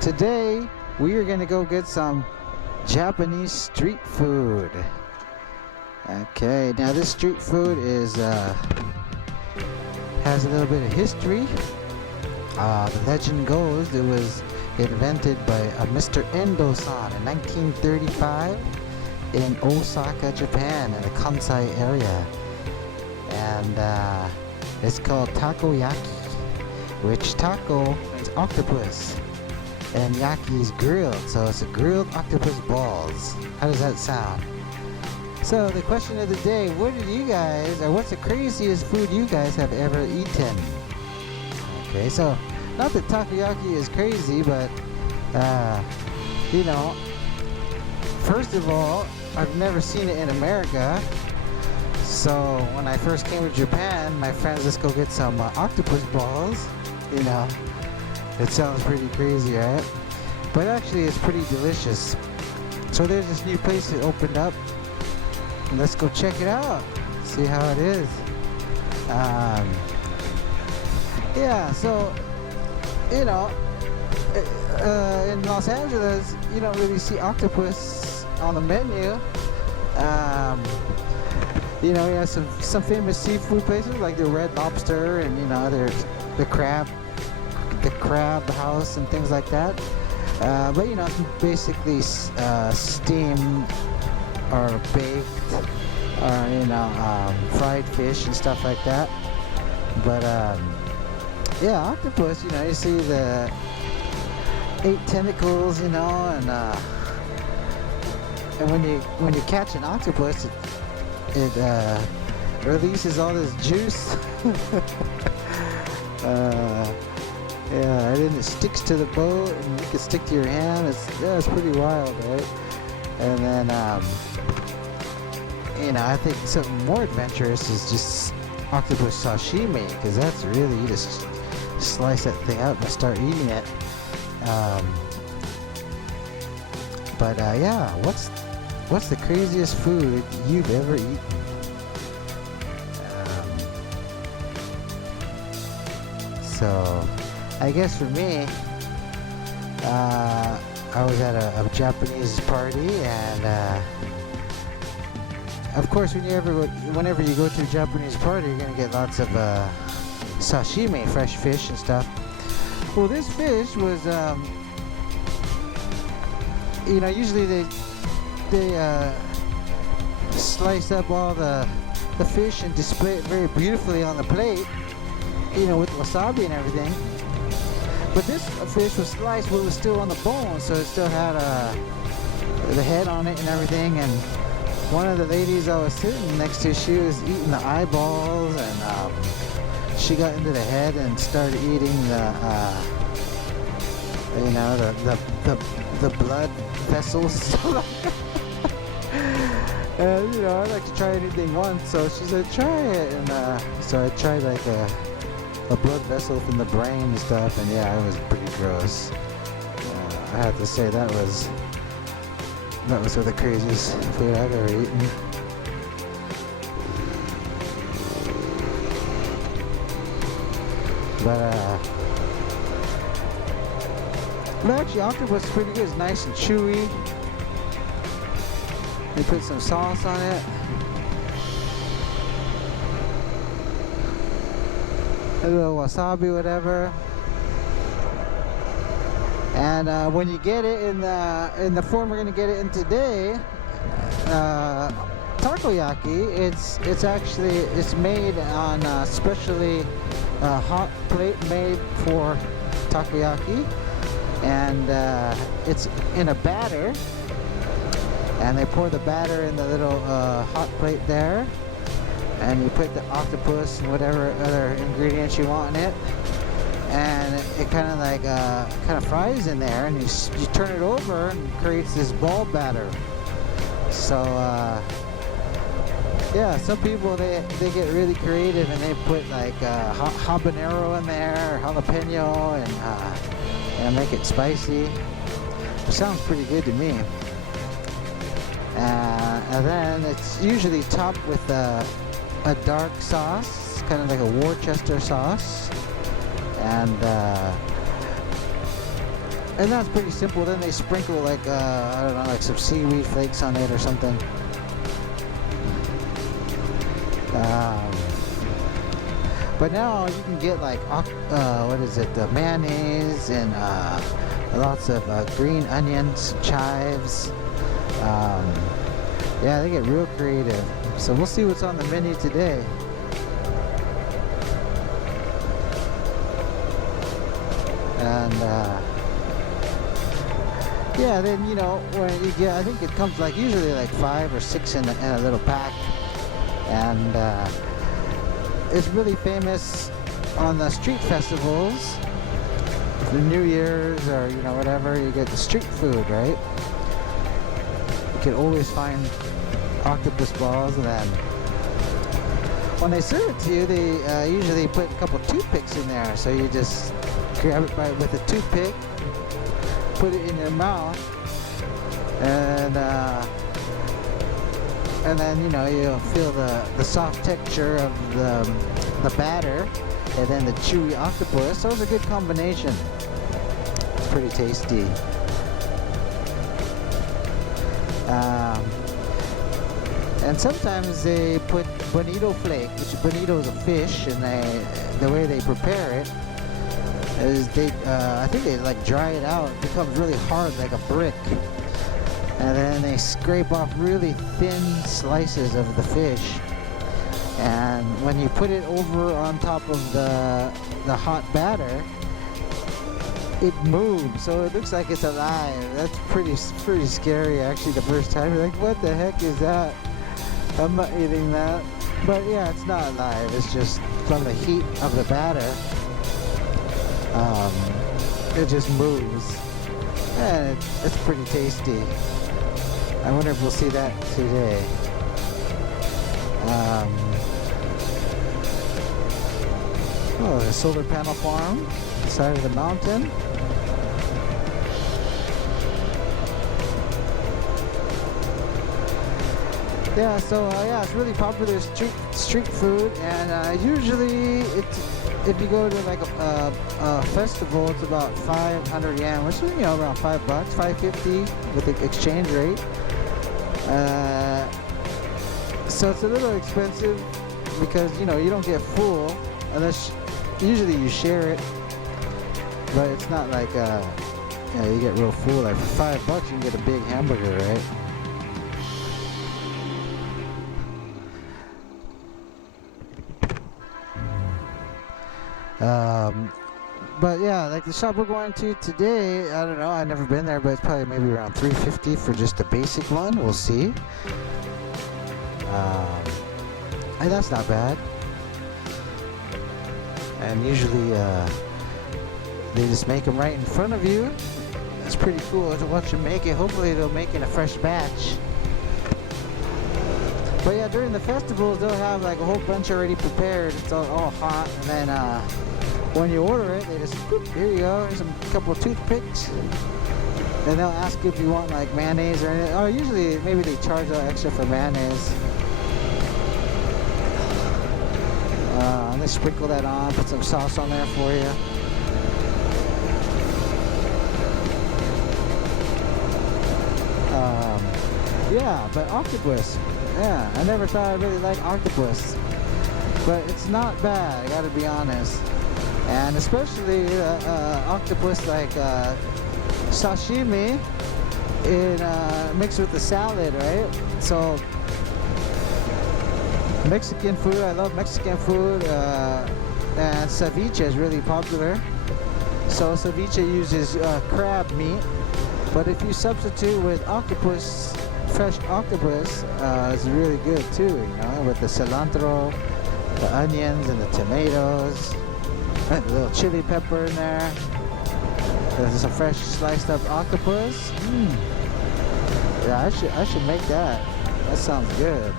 Today we are gonna go get some Japanese street food. Okay, now this street food is has a little bit of history. The legend goes it was invented by Mr. Endo-san in 1935 in Osaka, Japan, in the Kansai area, and it's called takoyaki, which taco means octopus and yaki is grilled, so it's a grilled octopus balls. How does that sound? So the question of the day, what did you guys, or what's the craziest food you guys have ever eaten? Okay, so not that takoyaki is crazy, but you know, first of all, I've never seen it in America. So when I first came to Japan, my friends, let's go get some octopus balls. You know, it sounds pretty crazy, right? But actually it's pretty delicious. So there's this new place that opened up. Let's go check it out, see how it is. Yeah, so, you know, in Los Angeles, you don't really see octopus on the menu. You know, we have some famous seafood places like the Red Lobster, and you know, there's the crab house and things like that. But you know, it's basically steamed or baked, or you know, fried fish and stuff like that. But yeah, octopus, you know, you see the 8 tentacles, you know, and when you catch an octopus, it releases all this juice. Yeah, and then it sticks to the boat, and you can stick to your hand. It's pretty wild, right? And then you know, I think something more adventurous is just octopus sashimi, because that's really, you just slice that thing out and start eating it. But yeah, what's the craziest food you've ever eaten? So I guess for me, I was at a Japanese party, and of course whenever you go to a Japanese party, you're gonna get lots of sashimi, fresh fish and stuff. Well, this fish was, you know, usually they slice up all the fish and display it very beautifully on the plate, you know, with wasabi and everything. But this fish was sliced, but it was still on the bone, so it still had the head on it and everything. And one of the ladies I was sitting next to, she was eating the eyeballs, and she got into the head and started eating the you know, the blood vessels. And you know, I like to try anything once, so she said try it, and so I tried like a blood vessel from the brain and stuff, and yeah, it was pretty gross. I have to say that was one of the craziest food I've ever eaten. But actually, octopus is pretty good. It's nice and chewy. They put some sauce on it. A little wasabi, whatever. And when you get it in the form we're gonna get it in today, takoyaki, it's made on a specially hot plate made for takoyaki, and it's in a batter, and they pour the batter in the little hot plate there, and you put the octopus and whatever other ingredients you want in it, and it kind of like kind of fries in there, and you turn it over and it creates this ball batter. So yeah, some people they get really creative, and they put like habanero in there, jalapeno, and make it spicy. It sounds pretty good to me. And then it's usually topped with a dark sauce, kind of like a Worcester sauce, and And that's pretty simple. Then they sprinkle like I don't know, like some seaweed flakes on it or something. But now you can get like what is it? Mayonnaise and lots of green onions, chives. Yeah, they get real creative. So we'll see what's on the menu today. And yeah, then you know when you get, I think it comes like usually like 5 or 6 in a little pack, and it's really famous on the street festivals, the New Year's or you know whatever. You get the street food, right? You can always find octopus balls, and then when they serve it to you, they usually put a couple toothpicks in there. So you just grab it with a toothpick, put it in your mouth, and then you know you'll feel the soft texture of the batter, and then the chewy octopus. So it's a good combination. It's pretty tasty. And sometimes they put bonito flake, which bonito is a fish, and the way they prepare it is I think they like dry it out. It becomes really hard like a brick, and then they scrape off really thin slices of the fish, and when you put it over on top of the hot batter, it moves, so it looks like it's alive. That's pretty scary actually. The first time you're like, what the heck is that? I'm not eating that. But yeah, it's not alive. It's just from the heat of the batter. It just moves, and it's pretty tasty. I wonder if we'll see that today. Oh, a solar panel farm, side of the mountain. Yeah, so yeah, it's really popular street food, and usually if you go to like a festival, it's about 500 yen, which is, you know, around $5, $5.50 with the exchange rate. So it's a little expensive because you know you don't get full unless usually you share it, but it's not like yeah, you get real full. Like for $5 you can get a big hamburger, right? But yeah, like the shop we're going to today, I don't know, I've never been there, but it's probably maybe around $3.50 for just a basic one. We'll see. And that's not bad. And usually they just make them right in front of you. It's pretty cool to watch them make it. Hopefully they'll make it a fresh batch. But yeah, during the festivals they'll have like a whole bunch already prepared. It's all hot, and then when you order it, they just, boop, here you go, here's a couple of toothpicks. Then they'll ask you if you want like mayonnaise or anything. Or usually maybe they charge extra for mayonnaise. And they sprinkle that on, put some sauce on there for you. Yeah, but octopus. Yeah, I never thought I really liked octopus. But it's not bad, I gotta be honest. And especially octopus like sashimi mixed with the salad, right? So Mexican food, I love Mexican food, and ceviche is really popular. So ceviche uses crab meat, but if you substitute with octopus, fresh octopus, it's really good too, you know, with the cilantro, the onions and the tomatoes. A little chili pepper in there. There's some fresh sliced up octopus. Yeah, I should make that. That sounds good.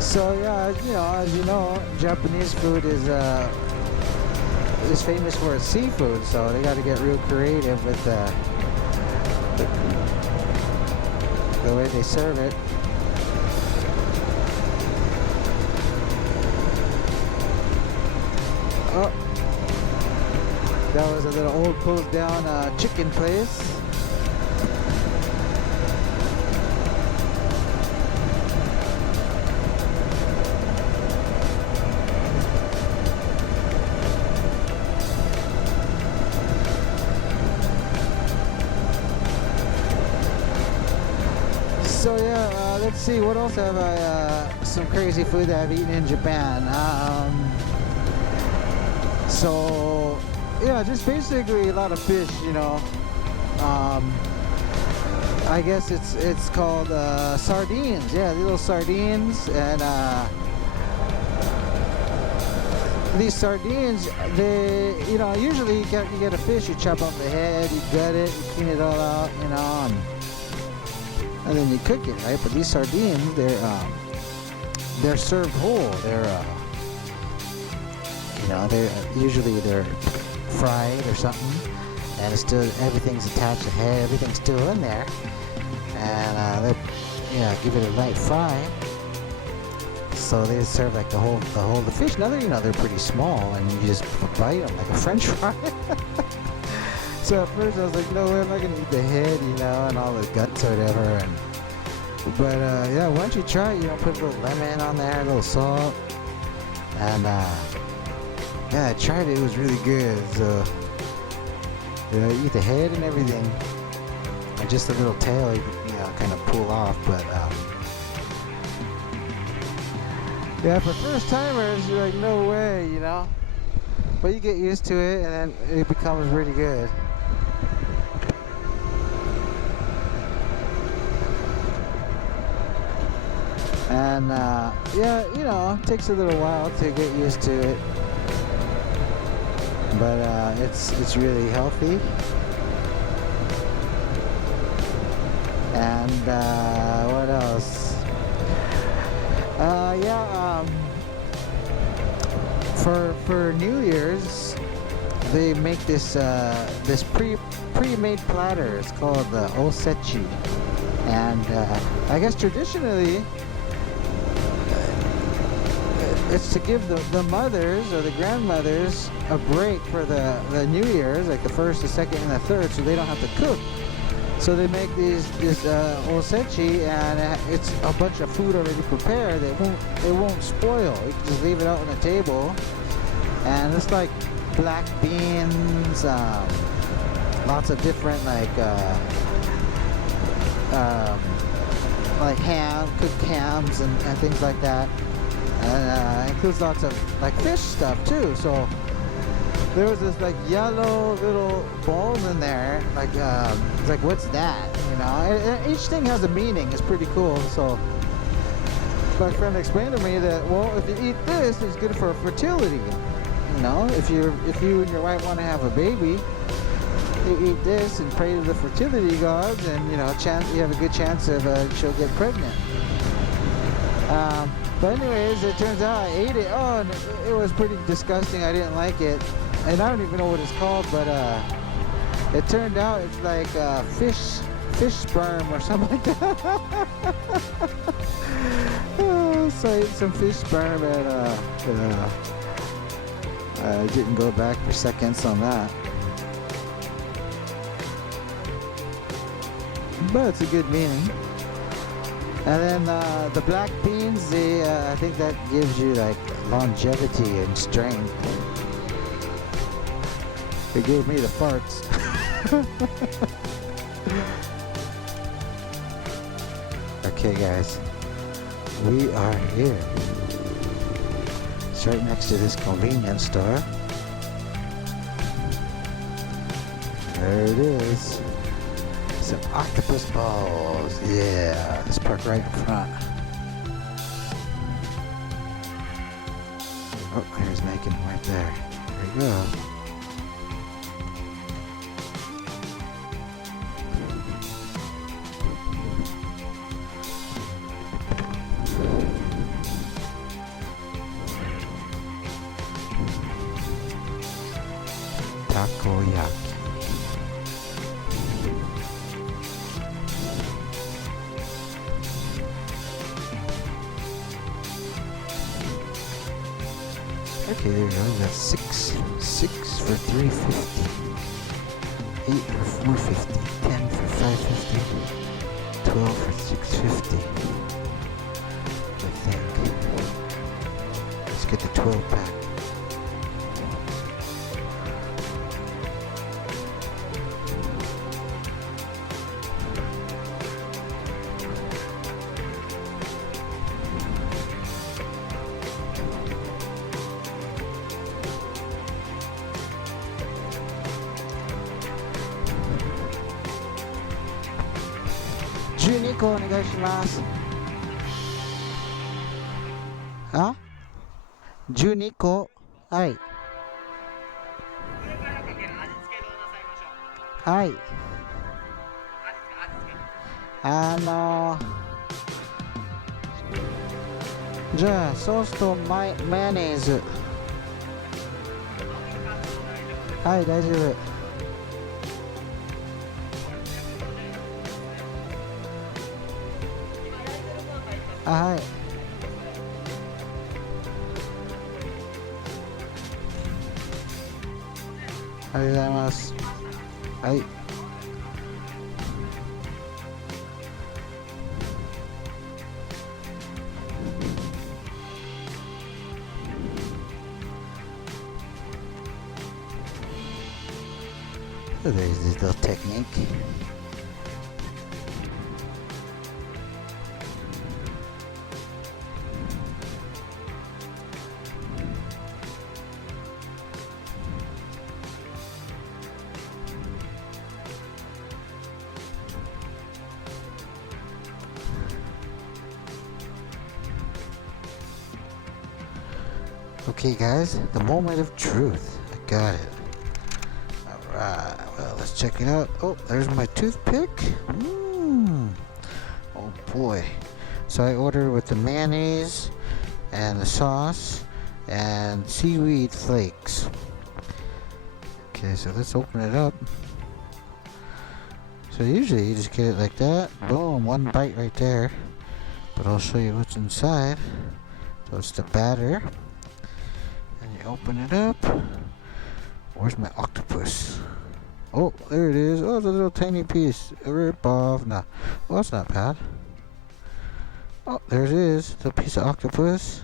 So yeah, you know, as you know, Japanese food is famous for its seafood. So they got to get real creative with the way they serve it. was a little old closed down chicken place. So yeah, let's see, what else have I, some crazy food that I've eaten in Japan. So yeah, just basically a lot of fish, you know. I guess it's called sardines. Yeah, little sardines. And these sardines, they, you know, usually you get a fish, you chop off the head, you gut it, you clean it all out, you know, and then you cook it, right? But these sardines, they're served whole. They're you know, they're fried or something, and it's still, everything's attached, the head, everything's still in there, and they, yeah, give it a light fry. So they serve like the fish. Now they're pretty small, and you just bite them like a French fry. So at first I was like, no way, I'm not gonna eat the head, you know, and all the guts or whatever. But yeah, why don't you try it? You know, put a little lemon on there, a little salt, and yeah, I tried it. It was really good. So yeah, you eat the head and everything, and just a little tail, you know, kind of pull off. But yeah, for first timers, you're like, no way, you know. But you get used to it, and then it becomes really good. And yeah, you know, it takes a little while to get used to it, but it's really healthy. And what else? Yeah, for New Year's, they make this this pre-made platter. It's called osechi, and I guess traditionally it's to give the mothers or the grandmothers a break for the New Year's, like the first, the second, and the third, so they don't have to cook. So they make this osechi, and it's a bunch of food already prepared. It won't spoil. You can just leave it out on the table, and it's like black beans, lots of different like ham, cooked hams, and things like that. And includes lots of like fish stuff too. So there was this like yellow little balls in there, like it's like, what's that, you know? And each thing has a meaning. It's pretty cool. So my friend explained to me that, well, if you eat this, it's good for fertility, you know. If you and your wife want to have a baby, you eat this and pray to the fertility gods, and you know, you have a good chance of she'll get pregnant. But anyways, it turns out I ate it. Oh, and it was pretty disgusting. I didn't like it. And I don't even know what it's called, but it turned out it's like fish sperm or something like that. So I ate some fish sperm, and I didn't go back for seconds on that. But it's a good meaning. And then the black beans, I think that gives you like longevity and strength. It gave me the farts. Okay guys, we are here. It's right next to this convenience store. There it is. Some octopus balls. Yeah, let's park right in front. Oh, there's Megan right there. There you go. Takoyaki. Okay, there you go. That's 6 for 350. 8 for 450. 10 for 550. 12 for 650. I think. Let's get the 12 pack.12個お願いします。あ ?12 個はい。はい。じゃあソースとマヨネーズ。はい、大丈夫。あ、はい。ありがとうございます。はい。So there's this little technique. Okay guys, the moment of truth. I got it. Alright, well let's check it out. Oh, there's my toothpick. Oh boy. So I ordered with the mayonnaise and the sauce and seaweed flakes. Okay, so let's open it up. So usually you just get it like that. Boom, one bite right there. But I'll show you what's inside. So it's the batter. And you open it up. Where's my octopus? Oh, there it is. Oh, it's a little tiny piece. A rip off. Nah. Well, that's not bad. Oh, there it is. A piece of octopus.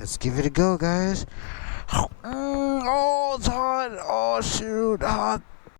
Let's give it a go, guys. Oh, it's hot. Oh, shoot. Hot.